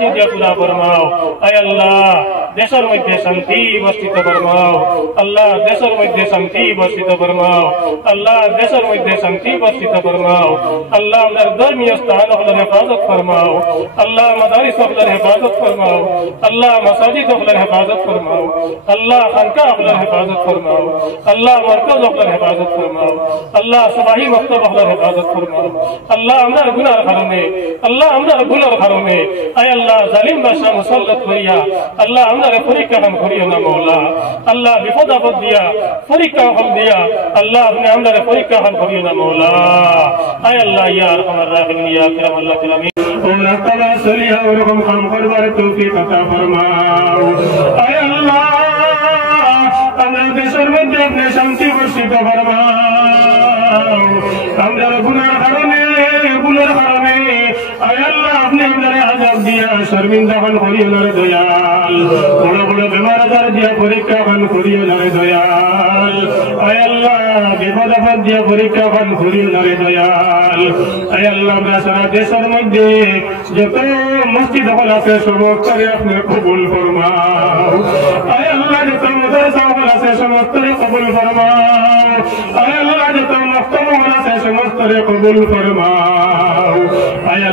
আরজি দিয়া পুরা ফরমাও। আয় আল্লাহ দেশের মধ্যে শান্তি বর্ষিত ফরমাও। আল্লাহ দেশের মধ্যে শান্তি বর্ষিত ফরমাও। আল্লাহ দেশের মধ্যে শান্তি বর্ষিত ফরমাও। আল্লাহ আমাদের ধর্মীয় স্থান হলের হেফাজত ফরমাও। আল্লাহ মাদারিস হলের হেফাজত ফরমাও। আল্লাহ মাসাজিদ হলের হেফাজত ফরমাও। আল্লাহ খানকা হলের হেফাজত ফরমাও। আল্লাহ মরকজ হলের হেফাজত ফরমাও। আল্লাহ সুবাহি মক্তব হলের হেফাজত ফরমাও। আল্লাহ আমরা গুনার কারণে, আল্লাহ আমরা ভুলের কারণে আয় আল্লাহ জালিম বাদশা মুসাল্লাত করিয়া আল্লাহ আমরা পরীক্ষা খান করিও না মওলা। আল্লাহ বিপদ আপদ দিয়া পরীক্ষা খান দিয়া আল্লাহ আপনি আমরা পরীক্ষা খান করিও না মওলা। আয় আল্লাহ ইয়া আরহামার রাহিমিন ইয়া আকরাম আল্লাহ কালামিন ওমরা তাআলা সলিয়া ওরকম কাম করবার তৌফিক আতা ফরমাও। আয় আল্লাহ আমরা দেশের মধ্যে আপনি শান্তি বর্ষিত ফরমাও। আমরা গুনার কারণে আয় আল্লাহ আপনি আমাদের আযাব দিয়া শর্মিন্দা খান করিও না রে দয়াল। বড় বড় বেমার আজার দিয়া পরীক্ষা খান করিও না রে দয়াল। আয় আল্লাহ বিপদ আপদ দিয়া পরীক্ষা খান করিও না রে দয়াল। আয় আল্লাহ আমরা সারা দেশের মধ্যে যত মসজিদ হল আছে সমস্তরে আপনি কবুল ফরমাও। আয় আল্লাহ যত মাদ্রাসা হল আছে সমস্তরে কবুল ফরমাও। আয় আল্লাহ যত মক্তব হল আছে সমস্তরে কবুল ফরমাও। আয়